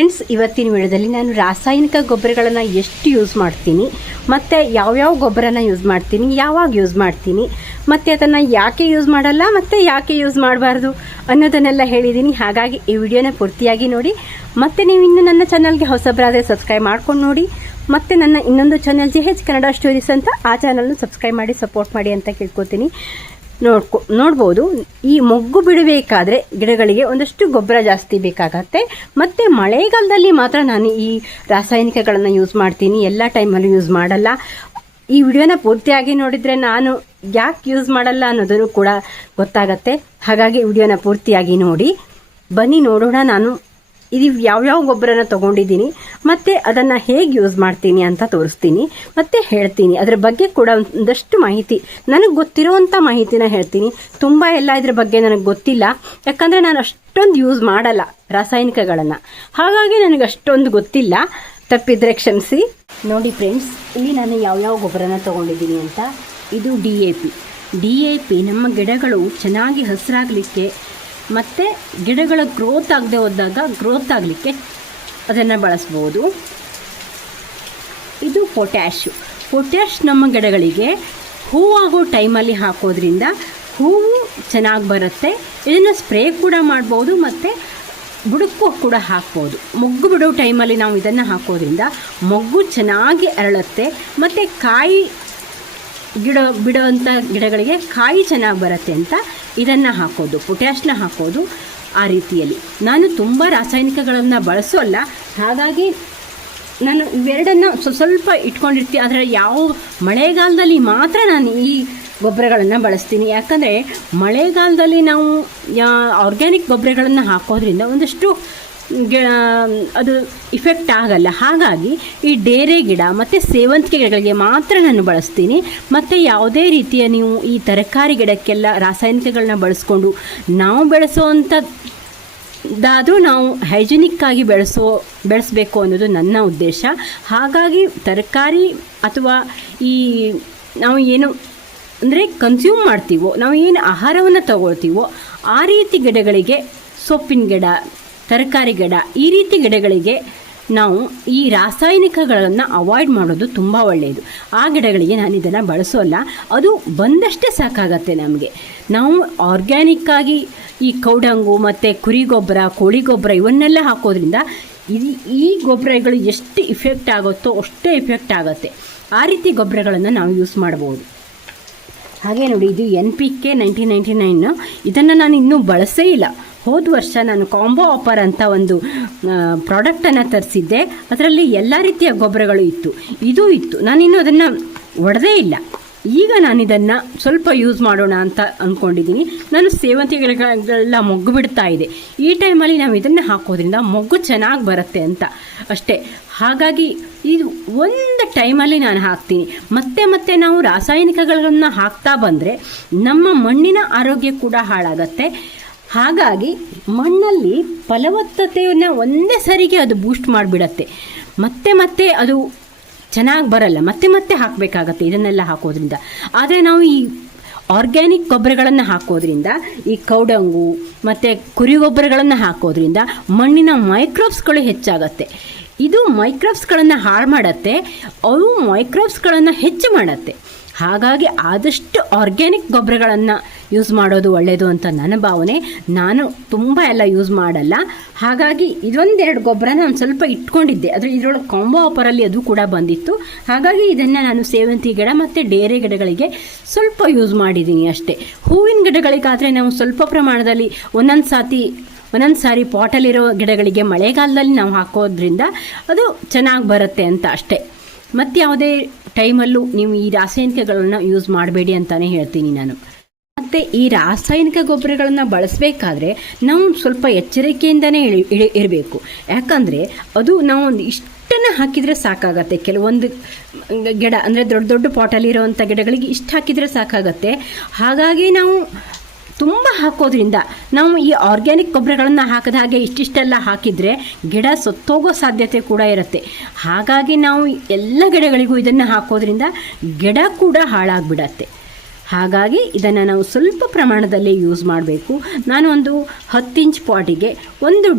Friends, ಇವತ್ತಿನ ವಿಡಿಯೋದಲ್ಲಿ ನಾನು ರಾಸಾಯನಿಕ ಗೊಬ್ಬರಗಳನ್ನು ಎಷ್ಟು ಯೂಸ್ ಮಾಡ್ತೀನಿ, ಮತ್ತು ಯಾವ್ಯಾವ ಗೊಬ್ಬರನ ಯೂಸ್ ಮಾಡ್ತೀನಿ, ಯಾವಾಗ ಯೂಸ್ ಮಾಡ್ತೀನಿ, ಮತ್ತು ಅದನ್ನು ಯಾಕೆ ಯೂಸ್ ಮಾಡಲ್ಲ ಮತ್ತು ಯಾಕೆ ಯೂಸ್ ಮಾಡಬಾರ್ದು ಅನ್ನೋದನ್ನೆಲ್ಲ ಹೇಳಿದ್ದೀನಿ. ಹಾಗಾಗಿ ಈ ವಿಡಿಯೋನ ಪೂರ್ತಿಯಾಗಿ ನೋಡಿ. ಮತ್ತು ನೀವು ಇನ್ನೂ ನನ್ನ ಚಾನಲ್ಗೆ ಹೊಸಬರಾದರೆ ಸಬ್ಸ್ಕ್ರೈಬ್ ಮಾಡ್ಕೊಂಡು ನೋಡಿ. ಮತ್ತು ನನ್ನ ಇನ್ನೊಂದು ಚಾನಲ್ JH ಕನ್ನಡ ಸ್ಟೋರೀಸ್ ಅಂತ, ಆ ಚಾನಲ್ನ ಸಬ್ಸ್ಕ್ರೈಬ್ ಮಾಡಿ ಸಪೋರ್ಟ್ ಮಾಡಿ ಅಂತ ಕೇಳ್ಕೊತೀನಿ. ನೋಡ್ಬೋದು, ಈ ಮೊಗ್ಗು ಬಿಡಬೇಕಾದ್ರೆ ಗಿಡಗಳಿಗೆ ಒಂದಷ್ಟು ಗೊಬ್ಬರ ಜಾಸ್ತಿ ಬೇಕಾಗತ್ತೆ. ಮತ್ತು ಮಳೆಗಾಲದಲ್ಲಿ ಮಾತ್ರ ನಾನು ಈ ರಾಸಾಯನಿಕಗಳನ್ನು ಯೂಸ್ ಮಾಡ್ತೀನಿ, ಎಲ್ಲ ಟೈಮಲ್ಲೂ ಯೂಸ್ ಮಾಡಲ್ಲ. ಈ ವಿಡಿಯೋನ ಪೂರ್ತಿಯಾಗಿ ನೋಡಿದರೆ ನಾನು ಯಾಕೆ ಯೂಸ್ ಮಾಡಲ್ಲ ಅನ್ನೋದನ್ನು ಕೂಡ ಗೊತ್ತಾಗತ್ತೆ. ಹಾಗಾಗಿ ವಿಡಿಯೋನ ಪೂರ್ತಿಯಾಗಿ ನೋಡಿ. ಬನ್ನಿ ನೋಡೋಣ ನಾನು ಇದು ಯಾವ್ಯಾವ ಗೊಬ್ಬರನ ತೊಗೊಂಡಿದ್ದೀನಿ ಮತ್ತು ಅದನ್ನು ಹೇಗೆ ಯೂಸ್ ಮಾಡ್ತೀನಿ ಅಂತ ತೋರಿಸ್ತೀನಿ ಮತ್ತು ಹೇಳ್ತೀನಿ. ಅದರ ಬಗ್ಗೆ ಕೂಡ ಒಂದಷ್ಟು ಮಾಹಿತಿ, ನನಗೆ ಗೊತ್ತಿರುವಂಥ ಮಾಹಿತಿನ ಹೇಳ್ತೀನಿ. ತುಂಬ ಎಲ್ಲ ಇದ್ರ ಬಗ್ಗೆ ನನಗೆ ಗೊತ್ತಿಲ್ಲ, ಯಾಕಂದರೆ ನಾನು ಅಷ್ಟೊಂದು ಯೂಸ್ ಮಾಡಲ್ಲ ರಾಸಾಯನಿಕಗಳನ್ನು. ಹಾಗಾಗಿ ನನಗೆ ಅಷ್ಟೊಂದು ಗೊತ್ತಿಲ್ಲ, ತಪ್ಪಿದ್ರೆ ಕ್ಷಮಿಸಿ. ನೋಡಿ ಫ್ರೆಂಡ್ಸ್, ಇಲ್ಲಿ ನಾನು ಯಾವ್ಯಾವ ಗೊಬ್ಬರನ ತೊಗೊಂಡಿದ್ದೀನಿ ಅಂತ. ಇದು DAP ನಮ್ಮ ಗಿಡಗಳು ಚೆನ್ನಾಗಿ ಹಸಿರಾಗಲಿಕ್ಕೆ ಮತ್ತು ಗಿಡಗಳ ಗ್ರೋತ್ ಆಗದೆ ಹೋದಾಗ ಗ್ರೋತ್ ಆಗಲಿಕ್ಕೆ ಅದನ್ನು ಬಳಸ್ಬೋದು. ಇದು ಪೊಟ್ಯಾಶ್ ನಮ್ಮ ಗಿಡಗಳಿಗೆ ಹೂವಾಗೋ ಟೈಮಲ್ಲಿ ಹಾಕೋದ್ರಿಂದ ಹೂವು ಚೆನ್ನಾಗಿ ಬರುತ್ತೆ. ಇದನ್ನು ಸ್ಪ್ರೇ ಕೂಡ ಮಾಡ್ಬೋದು ಮತ್ತು ಬುಡಕ್ಕೂ ಕೂಡ ಹಾಕ್ಬೋದು. ಮೊಗ್ಗು ಬಿಡೋ ಟೈಮಲ್ಲಿ ನಾವು ಇದನ್ನು ಹಾಕೋದ್ರಿಂದ ಮೊಗ್ಗು ಚೆನ್ನಾಗಿ ಅರಳುತ್ತೆ ಮತ್ತು ಕಾಯಿ ಬಿಡುವಂಥ ಗಿಡಗಳಿಗೆ ಕಾಯಿ ಚೆನ್ನಾಗಿ ಬರುತ್ತೆ ಅಂತ ಇದನ್ನು ಹಾಕೋದು, ಪೊಟ್ಯಾಶ್ನ ಹಾಕೋದು. ಆ ರೀತಿಯಲ್ಲಿ ನಾನು ತುಂಬ ರಾಸಾಯನಿಕಗಳನ್ನು ಬಳಸೋಲ್ಲ, ಹಾಗಾಗಿ ನಾನು ಇವೆರಡನ್ನು ಸ್ವಲ್ಪ ಇಟ್ಕೊಂಡಿರ್ತೀನಿ. ಆದರೆ ಯಾವ ಮಳೆಗಾಲದಲ್ಲಿ ಮಾತ್ರ ನಾನು ಈ ಗೊಬ್ಬರಗಳನ್ನು ಬಳಸ್ತೀನಿ. ಯಾಕಂದರೆ ಮಳೆಗಾಲದಲ್ಲಿ ನಾವು ಆರ್ಗ್ಯಾನಿಕ್ ಗೊಬ್ಬರಗಳನ್ನು ಹಾಕೋದ್ರಿಂದ ಒಂದಷ್ಟು ಅದು ಇಫೆಕ್ಟ್ ಆಗಲ್ಲ. ಹಾಗಾಗಿ ಈ ಡೇರೆ ಗಿಡ ಮತ್ತು ಸೇವಂತಿಗೆ ಗಿಡಗಳಿಗೆ ಮಾತ್ರ ನಾನು ಬಳಸ್ತೀನಿ. ಮತ್ತು ಯಾವುದೇ ರೀತಿಯ ನೀವು ಈ ತರಕಾರಿ ಗಿಡಕ್ಕೆಲ್ಲ ರಾಸಾಯನಿಕಗಳನ್ನ ಬಳಸ್ಕೊಂಡು ನಾವು ಬೆಳೆಸೋವಂಥದ್ದಾದರೂ ನಾವು ಹೈಜಿನಿಕ್ಕಾಗಿ ಬೆಳೆಸಬೇಕು ಅನ್ನೋದು ನನ್ನ ಉದ್ದೇಶ. ಹಾಗಾಗಿ ತರಕಾರಿ ಅಥವಾ ಈ ನಾವು ಏನು ಅಂದರೆ ಕನ್ಸ್ಯೂಮ್ ಮಾಡ್ತೀವೋ, ನಾವು ಏನು ಆಹಾರವನ್ನು ತಗೊಳ್ತೀವೋ ಆ ರೀತಿ ಗಿಡಗಳಿಗೆ, ಸೊಪ್ಪಿನ ಗಿಡ, ತರಕಾರಿ ಗಿಡ, ಈ ರೀತಿ ಗಿಡಗಳಿಗೆ ನಾವು ಈ ರಾಸಾಯನಿಕಗಳನ್ನು ಅವಾಯ್ಡ್ ಮಾಡೋದು ತುಂಬ ಒಳ್ಳೆಯದು. ಆ ಗಿಡಗಳಿಗೆ ನಾನು ಇದನ್ನು ಬಳಸೋಲ್ಲ, ಅದು ಬಂದಷ್ಟೇ ಸಾಕಾಗತ್ತೆ ನಮಗೆ. ನಾವು ಆರ್ಗ್ಯಾನಿಕ್ಕಾಗಿ ಈ ಕೌಡಂಗು ಮತ್ತು ಕುರಿ ಗೊಬ್ಬರ, ಕೋಳಿ ಗೊಬ್ಬರ ಇವನ್ನೆಲ್ಲ ಹಾಕೋದ್ರಿಂದ ಈ ಗೊಬ್ಬರಗಳು ಎಷ್ಟು ಇಫೆಕ್ಟ್ ಆಗುತ್ತೋ ಅಷ್ಟೇ ಇಫೆಕ್ಟ್ ಆಗುತ್ತೆ. ಆ ರೀತಿ ಗೊಬ್ಬರಗಳನ್ನು ನಾವು ಯೂಸ್ ಮಾಡ್ಬೋದು. ಹಾಗೆ ನೋಡಿ, ಇದು NPK 1999. ಇದನ್ನು ನಾನು ಇನ್ನೂ ಬಳಸೇ ಇಲ್ಲ. ಹೋದ ವರ್ಷ ನಾನು ಕಾಂಬೋ ಆಫರ್ ಅಂತ ಒಂದು ಪ್ರಾಡಕ್ಟನ್ನು ತರಿಸಿದ್ದೆ. ಅದರಲ್ಲಿ ಎಲ್ಲ ರೀತಿಯ ಗೊಬ್ಬರಗಳು ಇತ್ತು, ಇದು ಇತ್ತು. ನಾನಿನ್ನೂ ಅದನ್ನು ಒಡೆದೇ ಇಲ್ಲ. ಈಗ ನಾನು ಇದನ್ನು ಸ್ವಲ್ಪ ಯೂಸ್ ಮಾಡೋಣ ಅಂತ ಅಂದ್ಕೊಂಡಿದ್ದೀನಿ. ನಾನು ಸೇವಂತಿಗೆಲ್ಲ ಮೊಗ್ಗು ಬಿಡ್ತಾ ಇದೆ. ಈ ಟೈಮಲ್ಲಿ ನಾವು ಇದನ್ನು ಹಾಕೋದ್ರಿಂದ ಮೊಗ್ಗು ಚೆನ್ನಾಗಿ ಬರುತ್ತೆ ಅಂತ ಅಷ್ಟೇ. ಹಾಗಾಗಿ ಇದು ಒಂದು ಟೈಮಲ್ಲಿ ನಾನು ಹಾಕ್ತೀನಿ. ಮತ್ತೆ ನಾವು ರಾಸಾಯನಿಕಗಳನ್ನು ಹಾಕ್ತಾ ಬಂದರೆ ನಮ್ಮ ಮಣ್ಣಿನ ಆರೋಗ್ಯ ಕೂಡ ಹಾಳಾಗತ್ತೆ. ಹಾಗಾಗಿ ಮಣ್ಣಲ್ಲಿ ಫಲವತ್ತತೆಯನ್ನು ಒಂದೇ ಸರಿಗೆ ಅದು ಬೂಸ್ಟ್ ಮಾಡಿಬಿಡತ್ತೆ. ಮತ್ತೆ ಅದು ಚೆನ್ನಾಗಿ ಬರಲ್ಲ, ಮತ್ತೆ ಹಾಕಬೇಕಾಗತ್ತೆ ಇದನ್ನೆಲ್ಲ ಹಾಕೋದ್ರಿಂದ. ಆದರೆ ನಾವು ಈ ಆರ್ಗ್ಯಾನಿಕ್ ಗೊಬ್ಬರಗಳನ್ನು ಹಾಕೋದ್ರಿಂದ, ಈ ಕೌಡಂಗು ಮತ್ತು ಕುರಿ ಗೊಬ್ಬರಗಳನ್ನು ಹಾಕೋದ್ರಿಂದ ಮಣ್ಣಿನ ಮೈಕ್ರೋಬ್ಸ್ಗಳು ಹೆಚ್ಚಾಗತ್ತೆ. ಇದು ಮೈಕ್ರೋಬ್ಸ್ಗಳನ್ನು ಹಾಳು ಮಾಡುತ್ತೆ, ಅವು ಮೈಕ್ರೋಬ್ಸ್ಗಳನ್ನು ಹೆಚ್ಚು ಮಾಡುತ್ತೆ. ಹಾಗಾಗಿ ಆದಷ್ಟು ಆರ್ಗ್ಯಾನಿಕ್ ಗೊಬ್ಬರಗಳನ್ನು ಯೂಸ್ ಮಾಡೋದು ಒಳ್ಳೆಯದು ಅಂತ ನನ್ನ ಭಾವನೆ. ನಾನು ತುಂಬ ಎಲ್ಲ ಯೂಸ್ ಮಾಡಲ್ಲ. ಹಾಗಾಗಿ ಇದೊಂದೆರಡು ಗೊಬ್ಬರ ನಾನು ಸ್ವಲ್ಪ ಇಟ್ಕೊಂಡಿದ್ದೆ, ಆದರೆ ಇದರೊಳಗೆ ಕಾಂಬೋ ಆಫರಲ್ಲಿ ಅದು ಕೂಡ ಬಂದಿತ್ತು. ಹಾಗಾಗಿ ಇದನ್ನು ನಾನು ಸೇವಂತಿಗೆ ಗಿಡ ಮತ್ತು ಡೇರೆ ಗಿಡಗಳಿಗೆ ಸ್ವಲ್ಪ ಯೂಸ್ ಮಾಡಿದ್ದೀನಿ ಅಷ್ಟೇ. ಹೂವಿನ ಗಿಡಗಳಿಗಾದರೆ ನಾವು ಸ್ವಲ್ಪ ಪ್ರಮಾಣದಲ್ಲಿ ಒಂದೊಂದು ಸಾರಿ ಪಾಟಲ್ಲಿರೋ ಗಿಡಗಳಿಗೆ ಮಳೆಗಾಲದಲ್ಲಿ ನಾವು ಹಾಕೋದ್ರಿಂದ ಅದು ಚೆನ್ನಾಗಿ ಬರುತ್ತೆ ಅಂತ ಅಷ್ಟೇ. ಮತ್ತು ಯಾವುದೇ ಟೈಮಲ್ಲೂ ನೀವು ಈ ರಾಸಾಯನಿಕಗಳನ್ನು ಯೂಸ್ ಮಾಡಬೇಡಿ ಅಂತಲೇ ಹೇಳ್ತೀನಿ ನಾನು. ಮತ್ತು ಈ ರಾಸಾಯನಿಕ ಗೊಬ್ಬರಗಳನ್ನು ಬಳಸಬೇಕಾದ್ರೆ ನಾವು ಸ್ವಲ್ಪ ಎಚ್ಚರಿಕೆಯಿಂದನೇ ಇರಬೇಕು. ಯಾಕಂದರೆ ಅದು ನಾವು ಒಂದು ಇಷ್ಟನ್ನು ಹಾಕಿದರೆ ಸಾಕಾಗತ್ತೆ. ಕೆಲವೊಂದು ಗಿಡ ಅಂದರೆ ದೊಡ್ಡ ಪಾಟಲ್ಲಿರೋವಂಥ ಗಿಡಗಳಿಗೆ ಇಷ್ಟು ಹಾಕಿದರೆ ಸಾಕಾಗತ್ತೆ. ಹಾಗಾಗಿ ನಾವು ತುಂಬ ಹಾಕೋದ್ರಿಂದ ನಾವು ಈ ಆರ್ಗ್ಯಾನಿಕ್ ಗೊಬ್ಬರಗಳನ್ನು ಹಾಕಿದ ಹಾಗೆ ಇಷ್ಟಿಷ್ಟೆಲ್ಲ ಹಾಕಿದರೆ ಗಿಡ ಸತ್ತೋಗೋ ಸಾಧ್ಯತೆ ಕೂಡ ಇರುತ್ತೆ. ಹಾಗಾಗಿ ನಾವು ಎಲ್ಲ ಗಿಡಗಳಿಗೂ ಇದನ್ನು ಹಾಕೋದ್ರಿಂದ ಗಿಡ ಕೂಡ ಹಾಳಾಗಿಬಿಡತ್ತೆ. ಹಾಗಾಗಿ ಇದನ್ನು ನಾವು ಸ್ವಲ್ಪ ಪ್ರಮಾಣದಲ್ಲಿ ಯೂಸ್ ಮಾಡಬೇಕು. ನಾನು ಒಂದು 10 ಇಂಚ್ ಪಾಟಿಗೆ ಒಂದು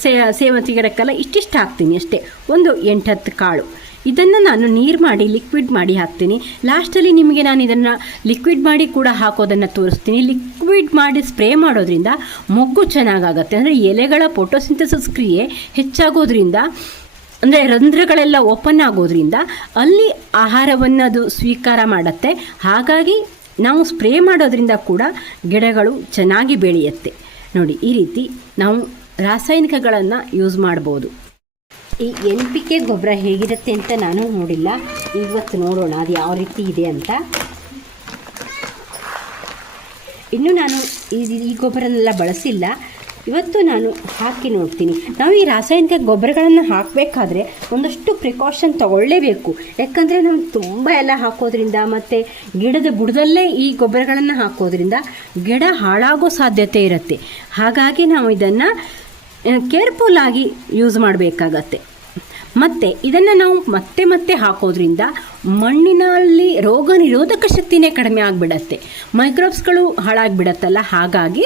ಸೇವಂತಿಗೆ ಗಿಡಕ್ಕೆಲ್ಲ ಇಷ್ಟಿಷ್ಟು ಹಾಕ್ತೀನಿ ಅಷ್ಟೇ, ಒಂದು 8-10 ಕಾಳು. ಇದನ್ನು ನಾನು ನೀರು ಮಾಡಿ ಲಿಕ್ವಿಡ್ ಮಾಡಿ ಹಾಕ್ತೀನಿ. ಲಾಸ್ಟಲ್ಲಿ ನಿಮಗೆ ನಾನು ಇದನ್ನು ಲಿಕ್ವಿಡ್ ಮಾಡಿ ಕೂಡ ಹಾಕೋದನ್ನು ತೋರಿಸ್ತೀನಿ. ಲಿಕ್ವಿಡ್ ಮಾಡಿ ಸ್ಪ್ರೇ ಮಾಡೋದ್ರಿಂದ ಮೊಗ್ಗು ಚೆನ್ನಾಗಾಗತ್ತೆ. ಅಂದರೆ ಎಲೆಗಳ ಫೋಟೋಸಿಂಥಸಿಸ್ ಕ್ರಿಯೆ ಹೆಚ್ಚಾಗೋದ್ರಿಂದ, ಅಂದರೆ ರಂಧ್ರಗಳೆಲ್ಲ ಓಪನ್ ಆಗೋದ್ರಿಂದ ಅಲ್ಲಿ ಆಹಾರವನ್ನು ಅದು ಸ್ವೀಕಾರ ಮಾಡುತ್ತೆ. ಹಾಗಾಗಿ ನಾವು ಸ್ಪ್ರೇ ಮಾಡೋದ್ರಿಂದ ಕೂಡ ಗಿಡಗಳು ಚೆನ್ನಾಗಿ ಬೆಳೆಯುತ್ತೆ. ನೋಡಿ, ಈ ರೀತಿ ನಾವು ರಾಸಾಯನಿಕಗಳನ್ನು ಯೂಸ್ ಮಾಡ್ಬೋದು. ಈ NPK ಗೊಬ್ಬರ ಹೇಗಿರುತ್ತೆ ಅಂತ ನಾನು ನೋಡಿಲ್ಲ, ಇವತ್ತು ನೋಡೋಣ ಅದು ಯಾವ ರೀತಿ ಇದೆ ಅಂತ. ಇನ್ನೂ ನಾನು ಈ ಗೊಬ್ಬರನೆಲ್ಲ ಬಳಸಿಲ್ಲ, ಇವತ್ತು ನಾನು ಹಾಕಿ ನೋಡ್ತೀನಿ. ನಾವು ಈ ರಾಸಾಯನಿಕ ಗೊಬ್ಬರಗಳನ್ನು ಹಾಕಬೇಕಾದ್ರೆ ಒಂದಷ್ಟು ಪ್ರಿಕಾಷನ್ ತಗೊಳ್ಳೇಬೇಕು. ಯಾಕಂದರೆ ನಾವು ತುಂಬ ಎಲ್ಲ ಹಾಕೋದ್ರಿಂದ ಮತ್ತು ಗಿಡದ ಬುಡದಲ್ಲೇ ಈ ಗೊಬ್ಬರಗಳನ್ನು ಹಾಕೋದ್ರಿಂದ ಗಿಡ ಹಾಳಾಗೋ ಸಾಧ್ಯತೆ ಇರುತ್ತೆ. ಹಾಗಾಗಿ ನಾವು ಇದನ್ನು ಕೇರ್ಫುಲ್ಲಾಗಿ ಯೂಸ್ ಮಾಡಬೇಕಾಗತ್ತೆ. ಮತ್ತು ಇದನ್ನು ನಾವು ಮತ್ತೆ ಮತ್ತೆ ಹಾಕೋದ್ರಿಂದ ಮಣ್ಣಿನಲ್ಲಿ ರೋಗ ನಿರೋಧಕ ಶಕ್ತಿನೇ ಕಡಿಮೆ ಆಗಿಬಿಡತ್ತೆ, ಮೈಕ್ರೋಬ್ಸ್ಗಳು ಹಾಳಾಗಿಬಿಡತ್ತಲ್ಲ. ಹಾಗಾಗಿ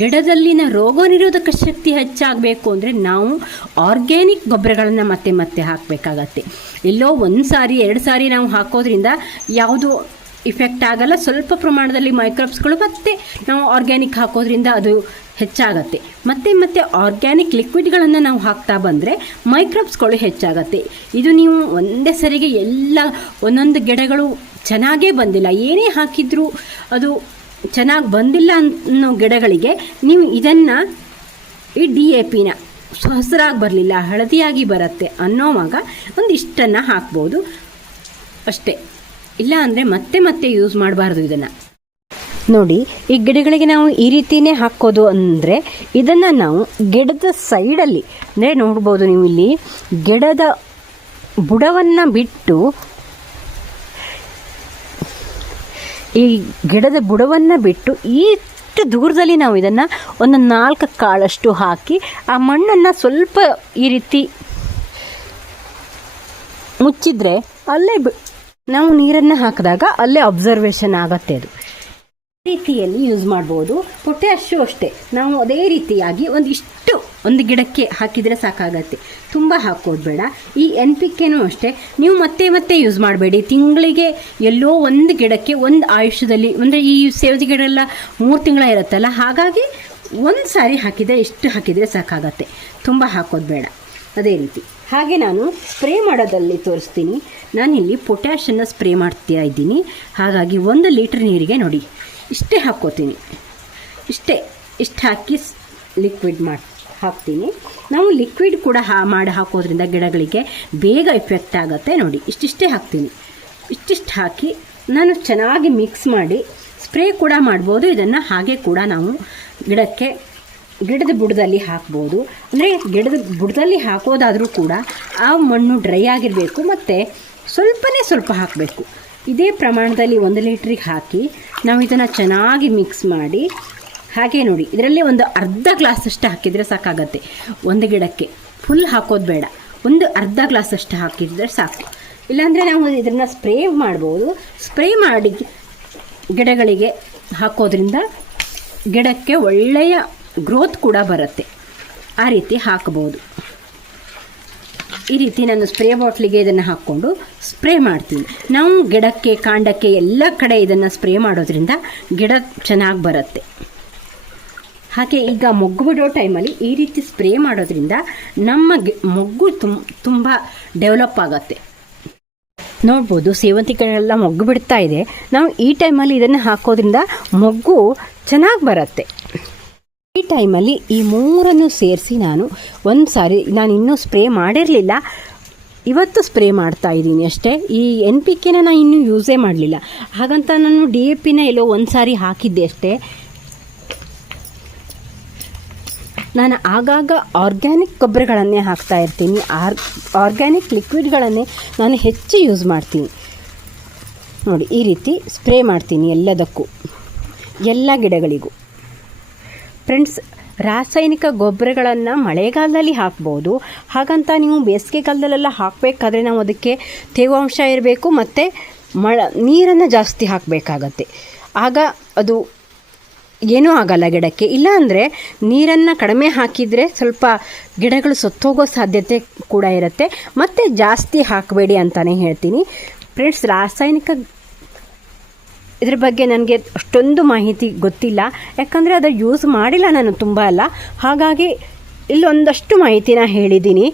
ಗಿಡದಲ್ಲಿನ ರೋಗ ನಿರೋಧಕ ಶಕ್ತಿ ಹೆಚ್ಚಾಗಬೇಕು ಅಂದರೆ ನಾವು ಆರ್ಗ್ಯಾನಿಕ್ ಗೊಬ್ಬರಗಳನ್ನು ಮತ್ತೆ ಮತ್ತೆ ಹಾಕಬೇಕಾಗತ್ತೆ. ಎಲ್ಲೋ 1 ಸಾರಿ 2 ಸಾರಿ ನಾವು ಹಾಕೋದ್ರಿಂದ ಯಾವುದು ಇಫೆಕ್ಟ್ ಆಗಲ್ಲ. ಸ್ವಲ್ಪ ಪ್ರಮಾಣದಲ್ಲಿ ಮೈಕ್ರೋಬ್ಸ್ಗಳು ಮತ್ತೆ ನಾವು ಆರ್ಗ್ಯಾನಿಕ್ ಹಾಕೋದ್ರಿಂದ ಅದು ಹೆಚ್ಚಾಗತ್ತೆ. ಮತ್ತೆ ಮತ್ತೆ ಆರ್ಗ್ಯಾನಿಕ್ ಲಿಕ್ವಿಡ್ಗಳನ್ನು ನಾವು ಹಾಕ್ತಾ ಬಂದರೆ ಮೈಕ್ರೋಬ್ಸ್ಗಳು ಹೆಚ್ಚಾಗತ್ತೆ. ಇದು ನೀವು ಒಂದೇ ಸರಿಗೆ ಎಲ್ಲ ಒಂದೊಂದು ಗಿಡಗಳು ಚೆನ್ನಾಗೇ ಬಂದಿಲ್ಲ, ಏನೇ ಹಾಕಿದರೂ ಅದು ಚೆನ್ನಾಗಿ ಬಂದಿಲ್ಲ ಅನ್ನೋ ಗಿಡಗಳಿಗೆ ನೀವು ಇದನ್ನು ಈ DAPನ ಹಸಿರಾಗಿ ಬರಲಿಲ್ಲ, ಹಳದಿಯಾಗಿ ಬರುತ್ತೆ ಅನ್ನೋವಾಗ ಒಂದಿಷ್ಟನ್ನು ಹಾಕ್ಬೋದು ಅಷ್ಟೇ. ಇಲ್ಲ ಅಂದರೆ ಮತ್ತೆ ಮತ್ತೆ ಯೂಸ್ ಮಾಡಬಾರ್ದು ಇದನ್ನು. ನೋಡಿ, ಈ ಗಿಡಗಳಿಗೆ ನಾವು ಈ ರೀತಿಯೇ ಹಾಕೋದು ಅಂದರೆ ಇದನ್ನು ನಾವು ಗಿಡದ ಸೈಡಲ್ಲಿ, ಅಂದರೆ ನೋಡ್ಬೋದು ನೀವು ಇಲ್ಲಿ ಗಿಡದ ಬುಡವನ್ನು ಬಿಟ್ಟು, ಈ ಗಿಡದ ಬುಡವನ್ನು ಬಿಟ್ಟು ಇಷ್ಟು ದೂರದಲ್ಲಿ ನಾವು ಇದನ್ನು ಒಂದು 4 ಕಾಳಷ್ಟು ಹಾಕಿ ಆ ಮಣ್ಣನ್ನು ಸ್ವಲ್ಪ ಈ ರೀತಿ ಮುಚ್ಚಿದರೆ ಅಲ್ಲೇ ನಾವು ನೀರನ್ನು ಹಾಕಿದಾಗ ಅಲ್ಲೇ ಅಬ್ಸರ್ವೇಷನ್ ಆಗುತ್ತೆ. ಅದು ರೀತಿಯಲ್ಲಿ ಯೂಸ್ ಮಾಡ್ಬೋದು. ಪೊಟ್ಯಾಶು ಅಷ್ಟೇ, ನಾವು ಅದೇ ರೀತಿಯಾಗಿ ಒಂದು ಗಿಡಕ್ಕೆ ಹಾಕಿದರೆ ಸಾಕಾಗತ್ತೆ, ತುಂಬ ಹಾಕೋದು ಬೇಡ. ಈ NPKನೂ ಅಷ್ಟೇ, ನೀವು ಮತ್ತೆ ಮತ್ತೆ ಯೂಸ್ ಮಾಡಬೇಡಿ. ತಿಂಗಳಿಗೆ ಎಲ್ಲೋ ಒಂದು ಗಿಡಕ್ಕೆ ಒಂದು ಆಯುಷ್ಯದಲ್ಲಿ, ಅಂದರೆ ಈ ಸೇವದಿ ಗಿಡ ಎಲ್ಲ 3 ತಿಂಗಳ ಇರುತ್ತಲ್ಲ, ಹಾಗಾಗಿ ಒಂದು ಸಾರಿ ಹಾಕಿದರೆ ಎಷ್ಟು ಹಾಕಿದರೆ ಸಾಕಾಗತ್ತೆ, ತುಂಬ ಹಾಕೋದು ಬೇಡ. ಅದೇ ರೀತಿ ಹಾಗೆ ನಾನು ಸ್ಪ್ರೇ ಮಾಡೋದಲ್ಲಿ ತೋರಿಸ್ತೀನಿ. ನಾನಿಲ್ಲಿ ಪೊಟ್ಯಾಷನ್ನು ಸ್ಪ್ರೇ ಮಾಡ್ತಾ ಇದ್ದೀನಿ. ಹಾಗಾಗಿ 1 ಲೀಟ್ರ್ ನೀರಿಗೆ ನೋಡಿ ಇಷ್ಟೇ ಹಾಕ್ಕೋತೀನಿ, ಇಷ್ಟು ಹಾಕಿ ಲಿಕ್ವಿಡ್ ಹಾಕ್ತೀನಿ. ನಾವು ಲಿಕ್ವಿಡ್ ಕೂಡ ಮಾಡಿ ಹಾಕೋದ್ರಿಂದ ಗಿಡಗಳಿಗೆ ಬೇಗ ಇಫೆಕ್ಟ್ ಆಗುತ್ತೆ. ನೋಡಿ, ಇಷ್ಟಿಷ್ಟೇ ಹಾಕ್ತೀನಿ. ಇಷ್ಟಿಷ್ಟು ಹಾಕಿ ನಾನು ಚೆನ್ನಾಗಿ ಮಿಕ್ಸ್ ಮಾಡಿ ಸ್ಪ್ರೇ ಕೂಡ ಮಾಡ್ಬೋದು. ಇದನ್ನು ಹಾಗೆ ಕೂಡ ನಾವು ಗಿಡದ ಬುಡದಲ್ಲಿ ಹಾಕ್ಬೋದು. ಅಂದರೆ ಗಿಡದ ಬುಡದಲ್ಲಿ ಹಾಕೋದಾದರೂ ಕೂಡ ಆ ಮಣ್ಣು ಡ್ರೈ ಆಗಿರಬೇಕು ಮತ್ತು ಸ್ವಲ್ಪ ಹಾಕಬೇಕು. ಇದೇ ಪ್ರಮಾಣದಲ್ಲಿ 1 ಲೀಟ್ರಿಗೆ ಹಾಕಿ ನಾವು ಇದನ್ನು ಚೆನ್ನಾಗಿ ಮಿಕ್ಸ್ ಮಾಡಿ, ಹಾಗೆ ನೋಡಿ ಇದರಲ್ಲಿ ಒಂದು ಅರ್ಧ ಗ್ಲಾಸಷ್ಟು ಹಾಕಿದರೆ ಸಾಕಾಗತ್ತೆ. ಒಂದು ಗಿಡಕ್ಕೆ ಫುಲ್ ಹಾಕೋದು ಬೇಡ, ಒಂದು ಅರ್ಧ ಗ್ಲಾಸಷ್ಟು ಹಾಕಿದರೆ ಸಾಕು. ಇಲ್ಲಾಂದರೆ ನಾವು ಇದನ್ನು ಸ್ಪ್ರೇ ಮಾಡ್ಬೋದು. ಸ್ಪ್ರೇ ಮಾಡಿ ಗಿಡಗಳಿಗೆ ಹಾಕೋದ್ರಿಂದ ಗಿಡಕ್ಕೆ ಒಳ್ಳೆಯ ಗ್ರೋತ್ ಕೂಡ ಬರುತ್ತೆ. ಆ ರೀತಿ ಹಾಕಬಹುದು. ಈ ರೀತಿ ನಾನು ಸ್ಪ್ರೇ ಬಾಟ್ಲಿಗೆ ಇದನ್ನು ಹಾಕ್ಕೊಂಡು ಸ್ಪ್ರೇ ಮಾಡ್ತೀನಿ. ನಾವು ಗಿಡಕ್ಕೆ, ಕಾಂಡಕ್ಕೆ ಎಲ್ಲ ಕಡೆ ಇದನ್ನು ಸ್ಪ್ರೇ ಮಾಡೋದ್ರಿಂದ ಗಿಡ ಚೆನ್ನಾಗಿ ಬರುತ್ತೆ. ಹಾಗೆ ಈಗ ಮೊಗ್ಗು ಬಿಡೋ ಟೈಮಲ್ಲಿ ಈ ರೀತಿ ಸ್ಪ್ರೇ ಮಾಡೋದ್ರಿಂದ ನಮ್ಮ ಮೊಗ್ಗು ತುಂಬ ಡೆವಲಪ್ ಆಗುತ್ತೆ. ನೋಡ್ಬೋದು, ಸೇವಂತಿಗೆಲ್ಲ ಮೊಗ್ಗು ಬಿಡ್ತಾ ಇದೆ. ನಾವು ಈ ಟೈಮಲ್ಲಿ ಇದನ್ನು ಹಾಕೋದ್ರಿಂದ ಮೊಗ್ಗು ಚೆನ್ನಾಗಿ ಬರುತ್ತೆ. ಈ ಟೈಮಲ್ಲಿ ಈ 3 ಸೇರಿಸಿ ನಾನು ಒಂದು ಸಾರಿ, ನಾನು ಇನ್ನೂ ಸ್ಪ್ರೇ ಮಾಡಿರಲಿಲ್ಲ, ಇವತ್ತು ಸ್ಪ್ರೇ ಮಾಡ್ತಾ ಇದ್ದೀನಿ ಅಷ್ಟೇ. ಈ NPKನ ನಾನು ಇನ್ನೂ ಯೂಸೇ ಮಾಡಲಿಲ್ಲ, ಹಾಗಂತ ನಾನು DAPನ ಎಲ್ಲೋ 1 ಸಾರಿ ಹಾಕಿದ್ದೆ ಅಷ್ಟೇ. ನಾನು ಆಗಾಗ ಆರ್ಗ್ಯಾನಿಕ್ ಗೊಬ್ಬರಗಳನ್ನೇ ಹಾಕ್ತಾ ಇರ್ತೀನಿ. ಆರ್ಗ್ಯಾನಿಕ್ ಲಿಕ್ವಿಡ್ಗಳನ್ನೇ ನಾನು ಹೆಚ್ಚು ಯೂಸ್ ಮಾಡ್ತೀನಿ. ನೋಡಿ, ಈ ರೀತಿ ಸ್ಪ್ರೇ ಮಾಡ್ತೀನಿ ಎಲ್ಲದಕ್ಕೂ, ಎಲ್ಲ ಗಿಡಗಳಿಗೂ. ಫ್ರೆಂಡ್ಸ್, ರಾಸಾಯನಿಕ ಗೊಬ್ಬರಗಳನ್ನು ಮಳೆಗಾಲದಲ್ಲಿ ಹಾಕ್ಬೋದು. ಹಾಗಂತ ನೀವು ಬೇಸಿಗೆಗಾಲದಲ್ಲೆಲ್ಲ ಹಾಕಬೇಕಾದ್ರೆ ನಾವು ಅದಕ್ಕೆ ತೇವಾಂಶ ಇರಬೇಕು ಮತ್ತು ನೀರನ್ನು ಜಾಸ್ತಿ ಹಾಕಬೇಕಾಗತ್ತೆ. ಆಗ ಅದು ಏನೂ ಆಗಲ್ಲ ಗಿಡಕ್ಕೆ. ಇಲ್ಲ ಅಂದರೆ ನೀರನ್ನು ಕಡಿಮೆ ಹಾಕಿದರೆ ಸ್ವಲ್ಪ ಗಿಡಗಳು ಸತ್ತೋಗೋ ಸಾಧ್ಯತೆ ಕೂಡ ಇರುತ್ತೆ. ಮತ್ತು ಜಾಸ್ತಿ ಹಾಕಬೇಡಿ ಅಂತಲೇ ಹೇಳ್ತೀನಿ ಫ್ರೆಂಡ್ಸ್. ರಾಸಾಯನಿಕ ಇದ್ರ ಬಗ್ಗೆ ನನಗೆ ಅಷ್ಟೊಂದು ಮಾಹಿತಿ ಗೊತ್ತಿಲ್ಲ, ಯಾಕಂದರೆ ಅದು ಯೂಸ್ ಮಾಡಿಲ್ಲ ನಾನು ತುಂಬ ಅಲ್ಲ. ಹಾಗಾಗಿ ಇಲ್ಲೊಂದಷ್ಟು ಮಾಹಿತಿನ ಹೇಳಿದ್ದೀನಿ,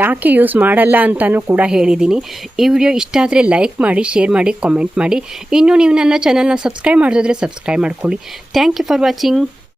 ಯಾಕೆ ಯೂಸ್ ಮಾಡಲ್ಲ ಅಂತಲೂ ಕೂಡ ಹೇಳಿದ್ದೀನಿ. ಈ ವಿಡಿಯೋ ಇಷ್ಟ ಆದರೆ ಲೈಕ್ ಮಾಡಿ, ಶೇರ್ ಮಾಡಿ, ಕಾಮೆಂಟ್ ಮಾಡಿ. ಇನ್ನೂ ನೀವು ನನ್ನ ಚಾನಲ್ನ ಸಬ್ಸ್ಕ್ರೈಬ್ ಮಾಡಿದ್ರೆ ಸಬ್ಸ್ಕ್ರೈಬ್ ಮಾಡ್ಕೊಳ್ಳಿ. Thank you for watching.